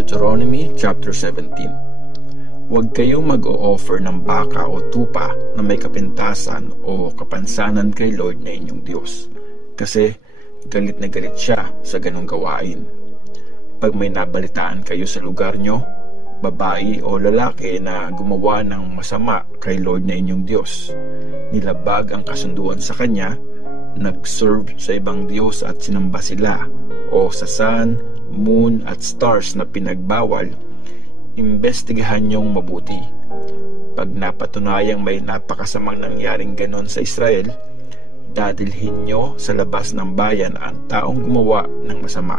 Deuteronomy chapter 17. Huwag kayong mag-o-offer ng baka o tupa na may kapintasan o kapansanan kay Lord na inyong Diyos, kasi galit na galit siya sa ganong gawain. Pag may nabalitaan kayo sa lugar nyo, babae o lalaki na gumawa ng masama kay Lord na inyong Diyos, nilabag ang kasunduan sa Kanya, nag-serve sa ibang Diyos at sinamba sila, o sa sun, moon at stars na pinagbawal, imbestigahan niyong mabuti. Pag napatunayang may napakasamang nangyaring ganon sa Israel, dadilhin niyo sa labas ng bayan ang taong gumawa ng masama.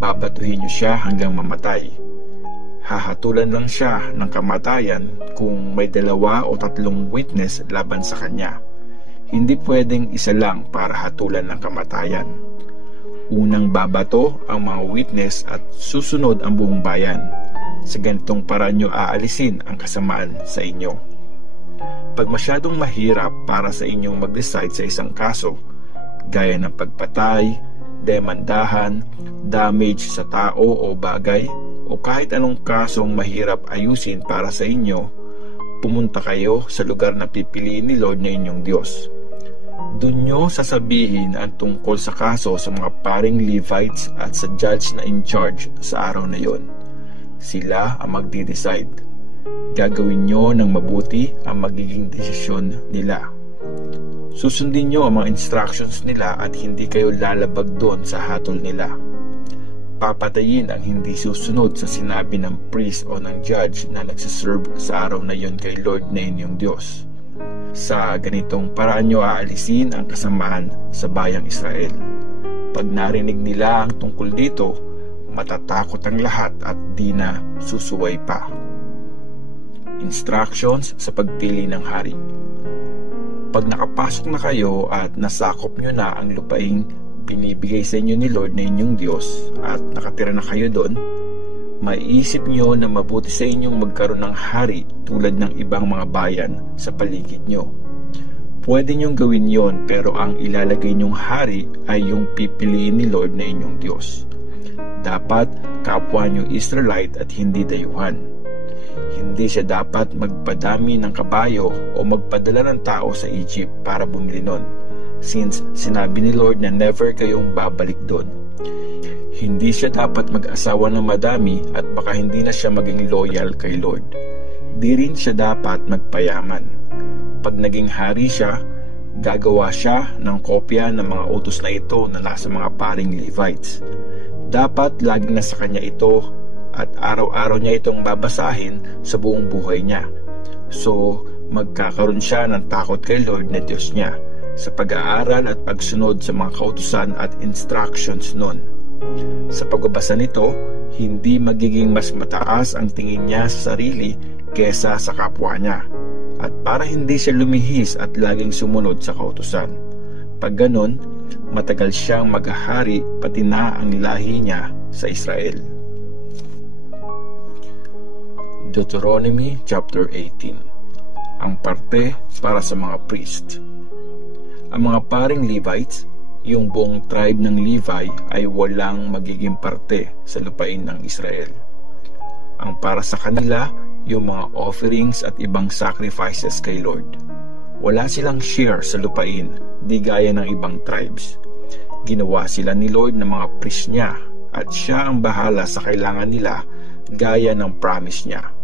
Babatuhin niyo siya hanggang mamatay. Hahatulan lang siya ng kamatayan kung may 2 o 3 witness laban sa kanya. Hindi pwedeng isa lang para hatulan ng kamatayan. Unang babato ang mga witness at susunod ang buong bayan. Sa ganitong paraan nyo aalisin ang kasamaan sa inyo. Pag masyadong mahirap para sa inyong mag-decide sa isang kaso, gaya ng pagpatay, demandahan, damage sa tao o bagay, o kahit anong kasong mahirap ayusin para sa inyo, pumunta kayo sa lugar na pipiliin ni Lord na inyong Diyos. Doon nyo sasabihin ang tungkol sa kaso sa mga paring Levites at sa judge na in charge sa araw na yon. Sila ang magde-decide. Gagawin nyo ng mabuti ang magiging desisyon nila. Susundin nyo ang mga instructions nila at hindi kayo lalabag doon sa hatol nila. Papatayin ang hindi susunod sa sinabi ng priest o ng judge na nagsiserve sa araw na yon kay Lord na inyong Diyos. Sa ganitong paraan nyo aalisin ang kasamaan sa bayang Israel. Pag narinig nila ang tungkol dito, matatakot ang lahat at di na susuway pa. Instructions sa pagpili ng hari. Pag nakapasok na kayo at nasakop nyo na ang lupaing binibigay sa inyo ni Lord na inyong Diyos at nakatira na kayo doon, maiisip nyo na mabuti sa inyong magkaroon ng hari tulad ng ibang mga bayan sa paligid nyo. Pwede nyong gawin yon, pero ang ilalagay nyong hari ay yung pipiliin ni Lord na inyong Diyos. Dapat kapwa nyo Israelite at hindi dayuhan. Hindi siya dapat magpadami ng kabayo o magpadala ng tao sa Egypt para bumili nun, since sinabi ni Lord na never kayong babalik doon. Hindi siya dapat mag-asawa ng madami at baka hindi na siya maging loyal kay Lord. Di rin siya dapat magpayaman. Pag naging hari siya, gagawa siya ng kopya ng mga utos na ito na nasa mga paring Levites. Dapat laging nasa kanya ito at araw-araw niya itong babasahin sa buong buhay niya. So, magkakaroon siya ng takot kay Lord na Diyos niya sa pag-aaral at pagsunod sa mga kautusan at instructions nun. Sa pagbabasa nito, hindi magiging mas mataas ang tingin niya sa sarili kesa sa kapwa niya, at para hindi siya lumihis at laging sumunod sa kautusan. Pag ganon, matagal siyang maghahari pati na ang lahi niya sa Israel. Deuteronomy chapter 18. Ang parte para sa mga priest. Ang mga paring Levites, yung buong tribe ng Levi, ay walang magiging parte sa lupain ng Israel. Ang para sa kanila, yung mga offerings at ibang sacrifices kay Lord. Wala silang share sa lupain, di gaya ng ibang tribes. Ginawa sila ni Lord ng mga priest niya, at siya ang bahala sa kailangan nila gaya ng promise niya.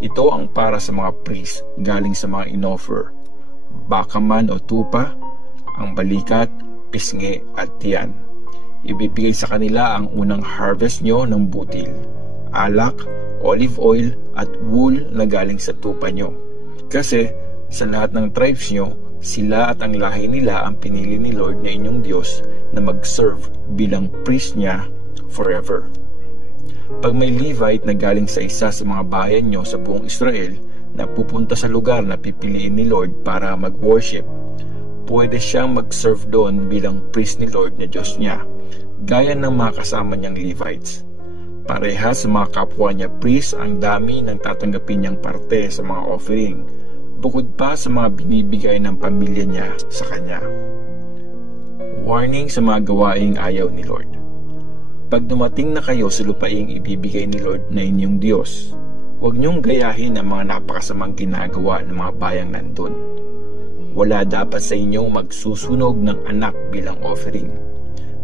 Ito ang para sa mga priest galing sa mga inoffer, baka man o tupa, ang balikat, pisngi at tiyan. Ibibigay sa kanila ang unang harvest nyo ng butil, alak, olive oil at wool na galing sa tupa nyo. Kasi sa lahat ng tribes nyo, sila at ang lahi nila ang pinili ni Lord na inyong Diyos na mag-serve bilang priest niya forever. Pag may Levite na galing sa isa sa mga bayan nyo sa buong Israel na pupunta sa lugar na pipiliin ni Lord para mag-worship, pwede siyang mag-serve doon bilang priest ni Lord na Diyos niya, gaya ng mga kasama niyang Levites. Pareha sa mga kapwa niya priest ang dami ng tatanggapin niyang parte sa mga offering, bukod pa sa mga binibigay ng pamilya niya sa kanya. Warning sa mga gawaing ayaw ni Lord. Pag dumating na kayo sa lupaing ibibigay ni Lord na inyong Diyos, huwag niyong gayahin ang mga napakasamang ginagawa ng mga bayang nandun. Wala dapat sa inyong magsusunog ng anak bilang offering.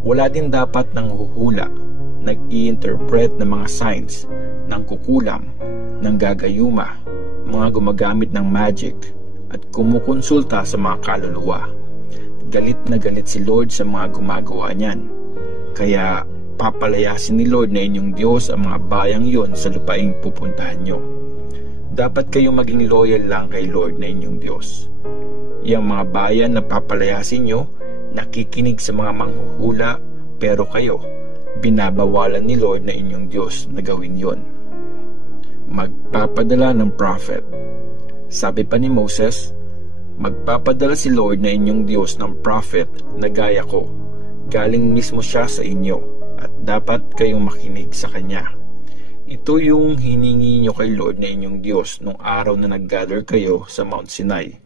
Wala din dapat ng huhula, nag-i-interpret ng mga signs, ng kukulam, ng gagayuma, mga gumagamit ng magic, at kumukonsulta sa mga kaluluwa. Galit na galit si Lord sa mga gumagawa niyan. Kaya papalayasin ni Lord na inyong Diyos ang mga bayang yon sa lupaing pupuntahan nyo. Dapat kayong maging loyal lang kay Lord na inyong Diyos. Yang mga bayan na papalayasin nyo, nakikinig sa mga manghuhula, pero kayo, binabawalan ni Lord na inyong Diyos na gawin yon. Magpapadala ng prophet. Sabi pa ni Moses, magpapadala si Lord na inyong Diyos ng prophet na gaya ko. Galing mismo siya sa inyo at dapat kayong makinig sa kanya. Ito yung hiningi nyo kay Lord na inyong Diyos nung araw na nag-gather kayo sa Mount Sinai.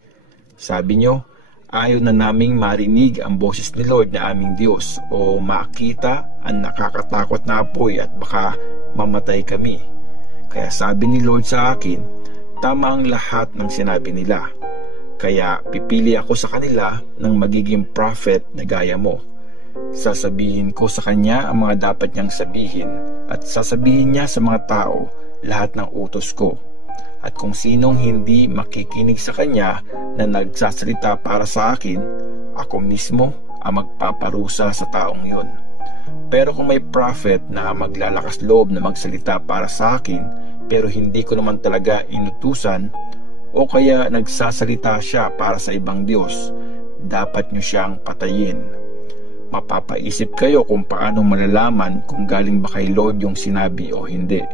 Sabi nyo, ayaw na naming marinig ang boses ni Lord na aming Diyos o makita ang nakakatakot na apoy at baka mamatay kami. Kaya sabi ni Lord sa akin, tama ang lahat ng sinabi nila. Kaya pipili ako sa kanila ng magiging prophet na gaya mo. Sasabihin ko sa kanya ang mga dapat niyang sabihin at sasabihin niya sa mga tao lahat ng utos ko. At kung sinong hindi makikinig sa kanya na nagsasalita para sa akin, ako mismo ang magpaparusa sa taong yun. Pero kung may prophet na maglalakas loob na magsalita para sa akin pero hindi ko naman talaga inutusan o kaya nagsasalita siya para sa ibang Diyos, dapat nyo siyang patayin. Mapapaisip kayo kung paano malalaman kung galing ba kay Lord yung sinabi o hindi.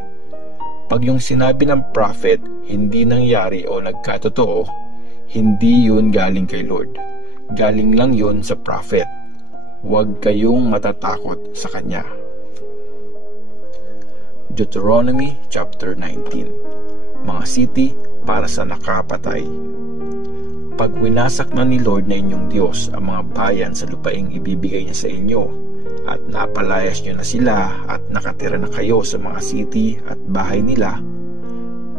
Pag yung sinabi ng prophet hindi nangyari o nagkatotoo, hindi yun galing kay Lord. Galing lang yun sa prophet. Huwag kayong matatakot sa kanya. Deuteronomy chapter 19. Mga city para sa nakapatay. Pag winasak na ni Lord na inyong Diyos ang mga bayan sa lupaing ibibigay niya sa inyo, at napalayas nyo na sila at nakatira na kayo sa mga city at bahay nila,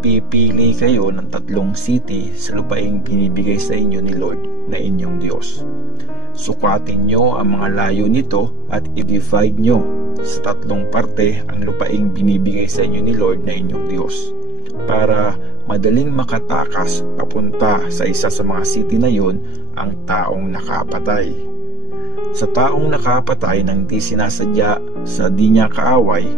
pipili kayo ng 3 city sa lupaing binibigay sa inyo ni Lord na inyong Diyos. Sukatin nyo ang mga layo nito at i-divide nyo sa 3 parte ang lupaing binibigay sa inyo ni Lord na inyong Diyos, para madaling makatakas papunta sa isa sa mga city na yon ang taong nakapatay. Sa taong nakapatay nang di sinasadya sa di niya kaaway,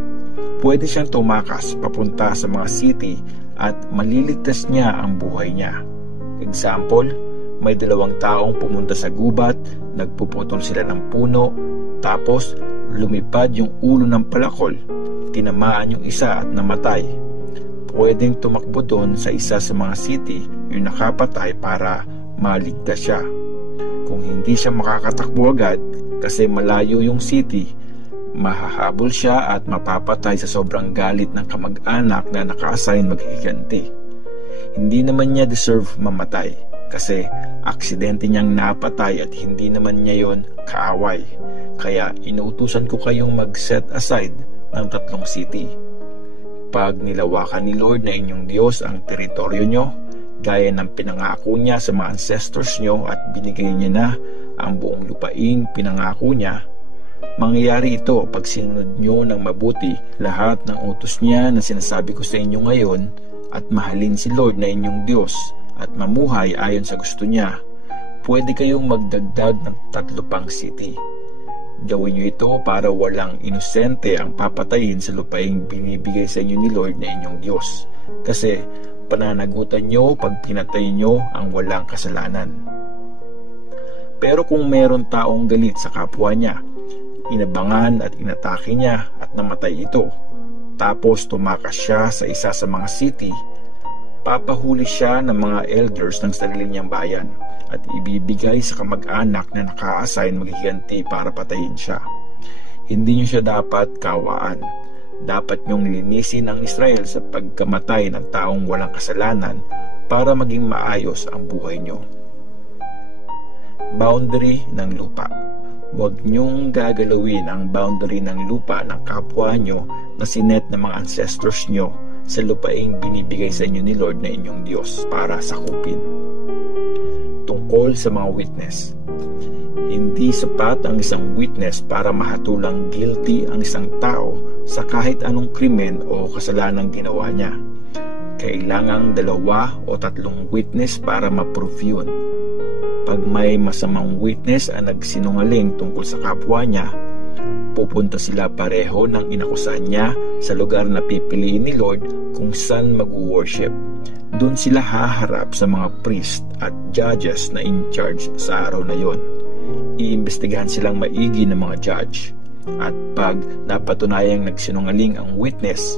pwede siyang tumakas papunta sa mga city at maliligtas niya ang buhay niya. Example, may 2 taong pumunta sa gubat, nagpuputol sila ng puno, tapos lumipad yung ulo ng palakol, tinamaan yung isa at namatay. Pwedeng tumakbo doon sa isa sa mga city yung nakapatay para maligtas siya. Kung hindi siya makakatakbo agad kasi malayo yung city, mahahabol siya at mapapatay sa sobrang galit ng kamag-anak na naka-assign maghiganti. Hindi naman niya deserve mamatay kasi aksidente niyang napatay at hindi naman niya yon kaaway. Kaya inuutusan ko kayong mag-set aside ng 3 city. Pag nilawakan ni Lord na inyong Diyos ang teritoryo nyo, gaya ng pinangako niya sa mga ancestors nyo at binigay niya na ang buong lupaing pinangako niya, mangyayari ito pag sinunod nyo ng mabuti lahat ng utos niya na sinasabi ko sa inyo ngayon at mahalin si Lord na inyong Diyos at mamuhay ayon sa gusto niya. Pwede kayong magdagdag ng 3 pang city. Gawin nyo ito para walang inosente ang papatayin sa lupaing binibigay sa inyo ni Lord na inyong Diyos, kasi pananagutan nyo pag pinatay nyo ang walang kasalanan. Pero kung meron taong galit sa kapwa niya, inabangan at inatake niya at namatay ito, tapos tumakas siya sa isa sa mga city, papahuli siya ng mga elders ng sarili niyang bayan at ibibigay sa kamag-anak na naka-assign maghiganti para patayin siya. Hindi niyo siya dapat kawaan. Dapat niyong linisin ang Israel sa pagkamatay ng taong walang kasalanan para maging maayos ang buhay niyo. Boundary ng lupa. Huwag niyong gagalawin ang boundary ng lupa ng kapwa nyo na sinet ng mga ancestors nyo sa lupaing binibigay sa inyo ni Lord na inyong Diyos para sakupin. Tungkol sa mga witness. Hindi sapat ang isang witness para mahatulang guilty ang isang tao sa kahit anong krimen o kasalanang ginawa niya. Kailangang 2 o 3 witness para ma-prove yun. Pag may masamang witness ang nagsinungaling tungkol sa kapwa niya, pupunta sila pareho ng inakusahan niya sa lugar na pipiliin ni Lord kung saan mag-worship. Doon sila haharap sa mga priest at judges na in charge sa araw na yon. Iimbestigahan silang maigi ng mga judge. At pag napatunayang nagsinungaling ang witness,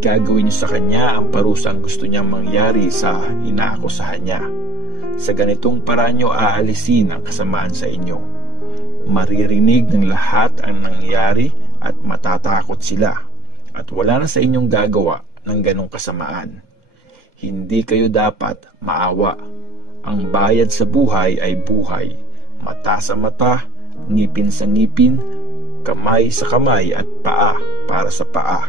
gagawin niyo sa kanya ang parusang gusto niyang mangyari sa inaakusahan niya. Sa ganitong paraan niyo aalisin ang kasamaan sa inyo. Maririnig ng lahat ang nangyari at matatakot sila. At wala na sa inyong gagawa ng ganong kasamaan. Hindi kayo dapat maawa. Ang bayad sa buhay ay buhay. Mata sa mata, ngipin sa ngipin, kamay sa kamay at paa para sa paa.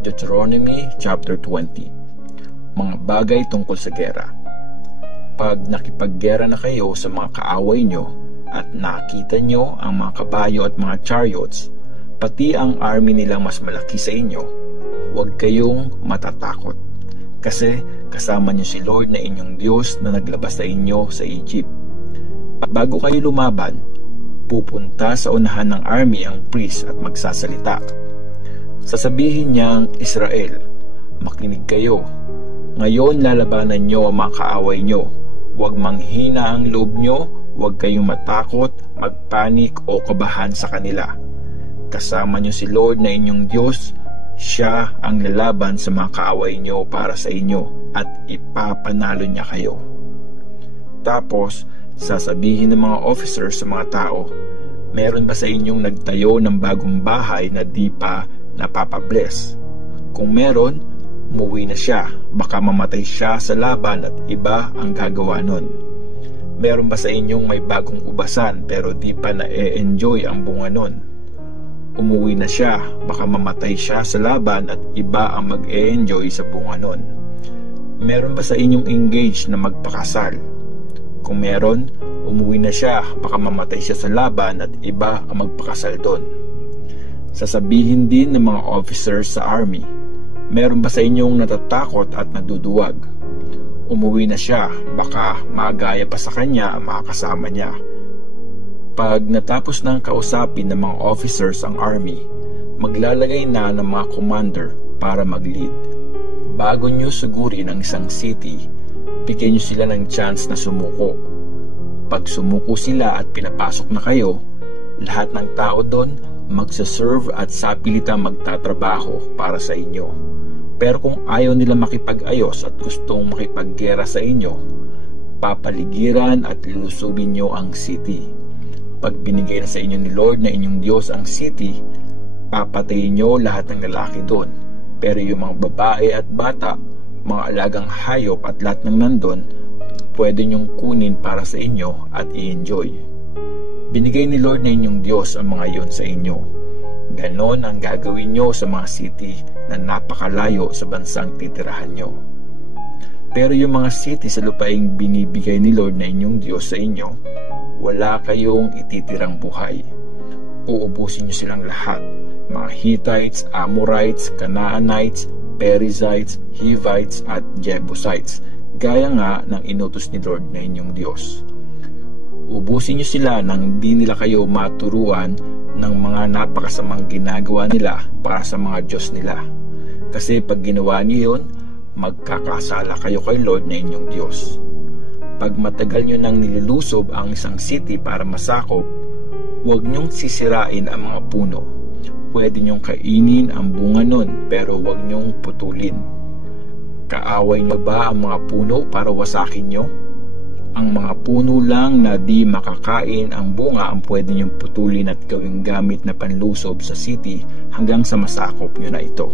Deuteronomy chapter 20. Mga bagay tungkol sa gera. Pag nakipaggera na kayo sa mga kaaway nyo at nakita nyo ang mga kabayo at mga chariots, pati ang army nilang mas malaki sa inyo, huwag kayong matatakot. Kasi kasama nyo si Lord na inyong Diyos na naglabas sa inyo sa Egypt. Bago kayo lumaban, pupunta sa unahan ng army ang priest at magsasalita. Sasabihin niyang, Israel, makinig kayo. Ngayon lalabanan nyo ang mga kaaway nyo. Huwag manghina ang loob nyo, huwag kayong matakot, magpanik o kabahan sa kanila. Kasama nyo si Lord na inyong Diyos, siya ang lalaban sa mga kaaway nyo para sa inyo at ipapanalo niya kayo. Tapos, sasabihin ng mga officers sa mga tao, meron ba sa inyong nagtayo ng bagong bahay na di pa napapabless? Kung meron, umuwi na siya, baka mamatay siya sa laban at iba ang gagawa nun. Meron ba sa inyong may bagong ubasan pero di pa na-enjoy ang bunga nun? Umuwi na siya, baka mamatay siya sa laban at iba ang mag-enjoy sa bunga nun. Meron ba sa inyong engaged na magpakasal? Kung meron, umuwi na siya, baka mamatay siya sa laban at iba ang magpakasal doon. Sasabihin din ng mga officers sa army, meron ba sa inyong natatakot at naduduwag? Umuwi na siya, baka magaya pa sa kanya ang mga kasama niya. Pag natapos ng kausapin ng mga officers ang army, maglalagay na ng mga commander para mag-lead. Bago nyo sugurin ang isang city, bigyan nyo sila ng chance na sumuko. Pag sumuko sila at pinapasok na kayo, lahat ng tao doon magsaserve at sapilitang magtatrabaho para sa inyo. Pero kung ayaw nila makipag-ayos at gustong makipaggera sa inyo, papaligiran at lulusubin nyo ang city. Pag binigay na sa inyo ni Lord na inyong Diyos ang city, papatayin nyo lahat ng lalaki doon. Pero yung mga babae at bata, mga alagang hayop at lahat ng nandun, pwede nyong kunin para sa inyo at i-enjoy. Binigay ni Lord na inyong Diyos ang mga yon sa inyo. Ganon ang gagawin nyo sa mga city na napakalayo sa bansang titirahan nyo. Pero yung mga city sa lupaing binibigay ni Lord na inyong Diyos sa inyo, wala kayong ititirang buhay. Uubusin nyo silang lahat. Mga Hittites, Amorites, Canaanites, Perizzites, Hivites at Jebusites, gaya nga ng inutos ni Lord na inyong Diyos. Ubusin nyo sila nang di nila kayo maturuan ng mga napakasamang ginagawa nila para sa mga Diyos nila. Kasi pag ginawa niyo yun, magkakasala kayo kay Lord na inyong Diyos. Pag matagal nyo nang nilulusob ang isang city para masakop, huwag nyong sisirain ang mga puno. Pwede nyong kainin ang bunga nun, pero huwag nyong putulin. Kaaway nyo ba ang mga puno para wasakin nyo? Ang mga puno lang na di makakain ang bunga ang pwede nyong putulin at gawing gamit na panlusob sa city hanggang sa masakop nyo na ito.